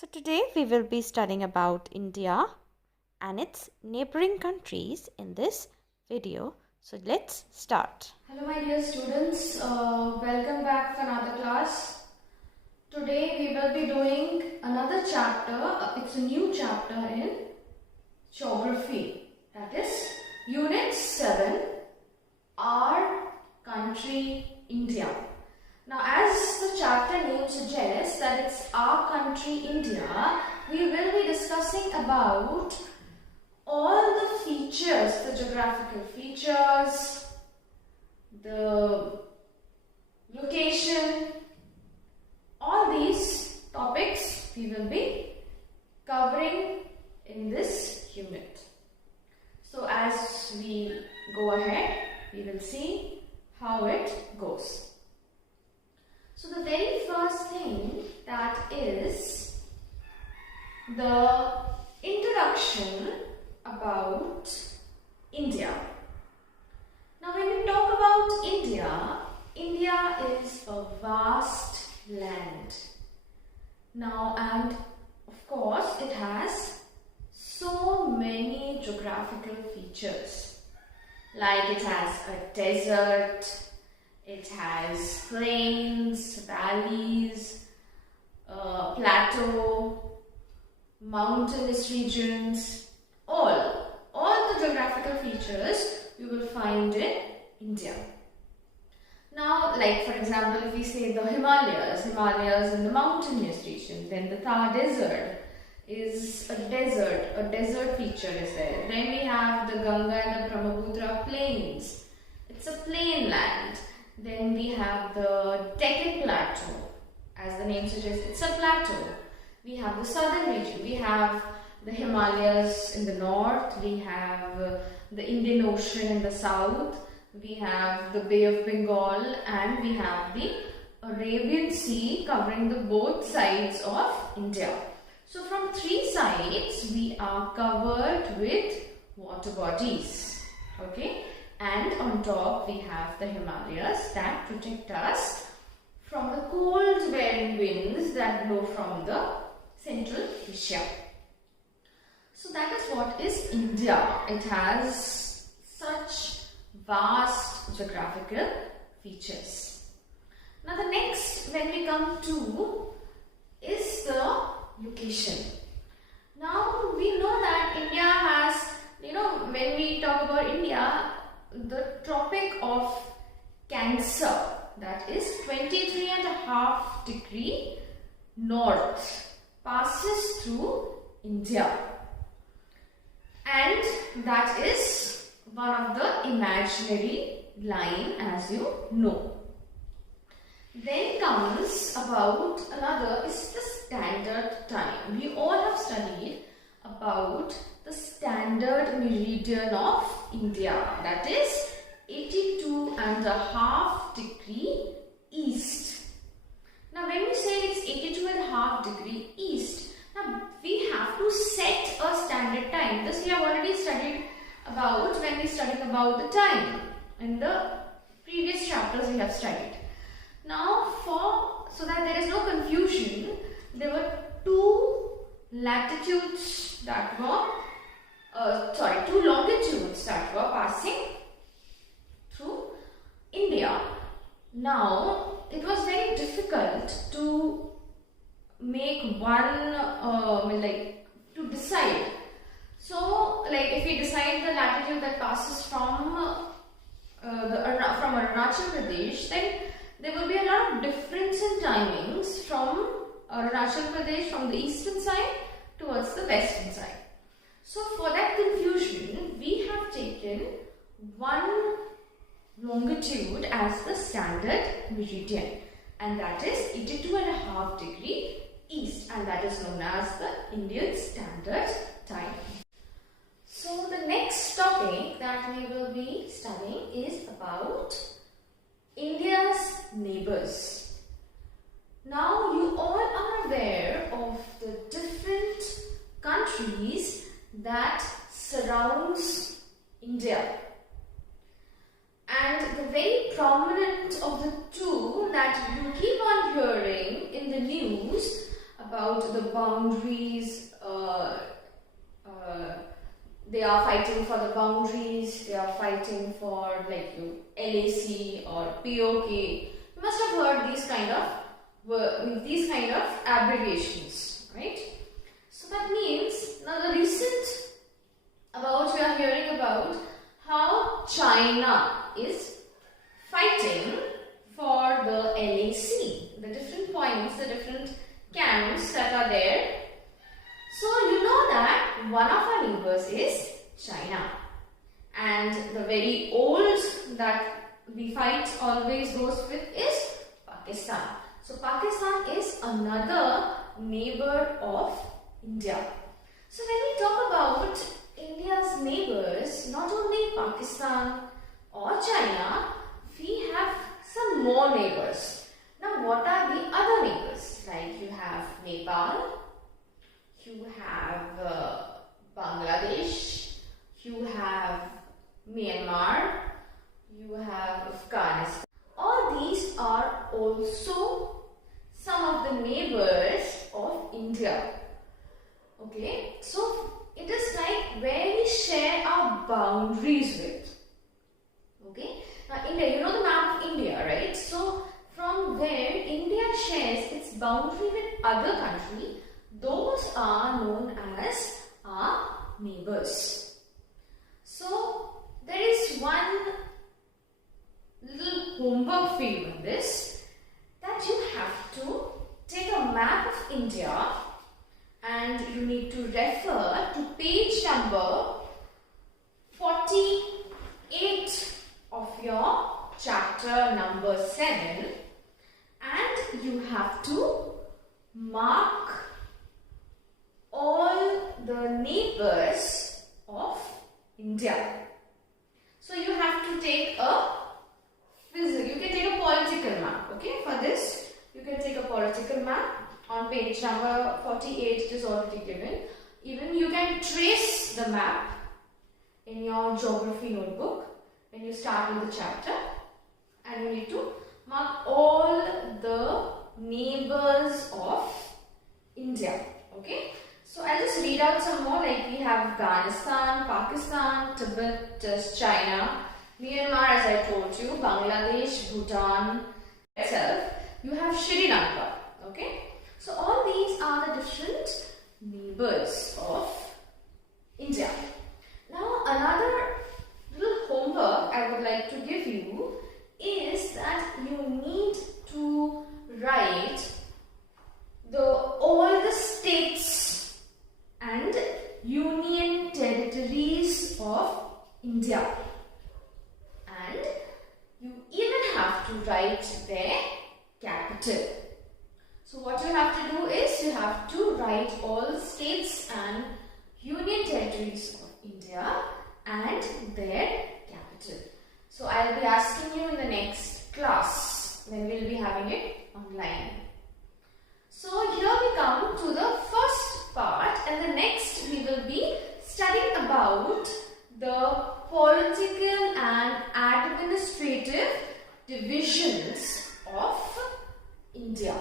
So today we will be studying about India and its neighboring countries in this video. So let's start. Hello my dear students, welcome back for another class. Today we will be doing another chapter. It's a new chapter in geography, that is unit 7, our country India. Now as the chapter name suggests that it's our country India, we will be discussing about all the features, the geographical features, the location, all these topics we will be covering in this unit. So as we go ahead, we will see how it goes. So the very first thing, that is the introduction about India. Now when we talk about India, India is a vast land. Now, and of course it has so many geographical features. Like it has a desert, it has plains, valleys, plateau, mountainous regions, all the geographical features you will find in India. Now, like for example, if we say the Himalayas in the mountainous region, then the Thar Desert is a desert feature is there. Then we have the Ganga and the Brahmaputra plains. It's a plain land. Then we have the Deccan Plateau. As the name suggests, it's a plateau. We have the southern region. We have the Himalayas in the north. We have the Indian Ocean in the south. We have the Bay of Bengal, and we have the Arabian Sea covering the both sides of India. So from three sides we are covered with water bodies. Okay. And on top we have the Himalayas that protect us from the cold winds that blow from the Central Asia. So that is what is India. It has such vast geographical features. Now the next, when we come to, is the location. Now we know that India has, when we talk about India, the Tropic of Cancer, that is 23.5 degree north, passes through India, and that is one of the imaginary line, as you know. Then comes about another is the standard time. We all have studied about the standard meridian of India, that is 82.5 degree east. Now when we say it's 82.5 degree east, now we have to set a standard time. This we have already studied about when we studied about the time in the previous chapters we have studied. Now so that there is no confusion, there were two latitudes that were two longitudes that were passing through India. Now it was very difficult to make one to decide. So if we decide the latitude that passes from Arunachal Pradesh, then there will be a lot of difference in timings from Arunachal Pradesh from the eastern side towards the western side. So for that confusion, we have taken one longitude as the standard meridian, and that is 82.5 degree east, and that is known as the Indian Standard Time. So the next topic that we will be studying is about India's neighbors. Now you all are aware of the different countries that surrounds India, and the very prominent of the two that you keep on hearing in the news about the boundaries. They are fighting for the boundaries. They are fighting for like LAC or POK. You must have heard these kind of abbreviations, right? So that means now the recent we are hearing about how China is fighting for the LAC, the different points, the different camps that are there. So you know that one of our neighbors is China, and the very old that the fight always goes with is Pakistan. So Pakistan is another neighbor of India. So when we talk about India's neighbors, not only Pakistan or China, we have some more neighbors. Now what are the other neighbors? Like you have Nepal, you have Bangladesh, you have Myanmar, you have Afghanistan. All these are also some of the neighbors of India. Okay, so it is like where we share our boundaries with. Okay, now India, you know the map of India, right? So from where India shares its boundary with other country, those are known as our neighbors. So there is one little homework for you in this, that you have to take a map of India and you need to refer to page number 48 of your chapter number 7, and you have to mark all the neighbors of India. So you have to take you can take a political map. Okay, for this you can take a political map. On page number 48 it is already given. Even you can trace the map in your geography notebook when you start with the chapter, and you need to mark all the neighbors of India. Okay, so I'll just read out some more. Like we have Afghanistan, Pakistan, Tibet, China, Myanmar, as I told you, Bangladesh, Bhutan itself. You have Sri Lanka. Okay, so all these are the different neighbors of India. Now another little homework I would like to give you is that you need to write all the states and union territories of India, and you even have to write their capital. So what you have to do is you have to write all states and union territories of India and their capital. So I will be asking you in the next class when we will be having it online. So here we come to the first part, and the next we will be studying about the political and administrative divisions of India.